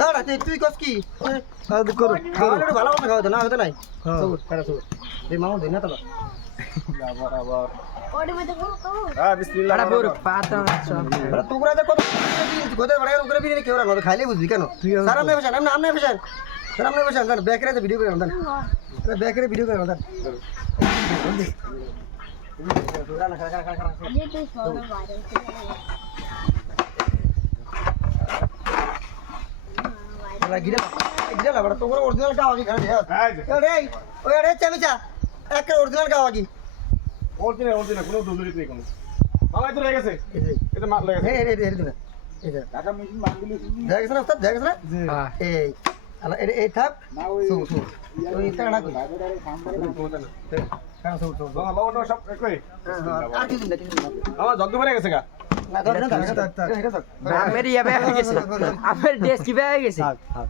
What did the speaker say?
দাঁড়া তুই কস কি করো ভালো মতো খাওয়া না হতে নাই এই মামু দেন না তো বরাবর বিসমিল্লাহ তোমরা কত কত বড় করে বিরিয়ানি কেউ রাখো খাইলে বুঝবি কেন সারা আমি বসেন আমনে বসেন সারা আমনে বসেন দেন ব্যাকরে ভিডিও করে দেন ব্যাকরে ভিডিও করে দেন গিরা বড় তোমরা অরিজিনাল খাওয়া কি খাই ওই আরে চামিচা একটা অরিজিনাল খাওয়া কি অরিজিনাল কোনো দুধুরি নেই কোনো মালাই তো রয়ে গেছে এটা মাল লেগেছে এই যে টাকা মেশিন বাংগুলি দেখছ না ওস্তাদ দেখছ না হ্যাঁ এই আলা এই থাক সু ওই টাকা না কই কারণ সু বাবা সব একই আর কি দিন আমার জগ ভরে গেছে গা না ধর না থাক আমার ইয়া বেয়ে গেছে আমার ডেস্ক কি বেয়ে গেছে থাক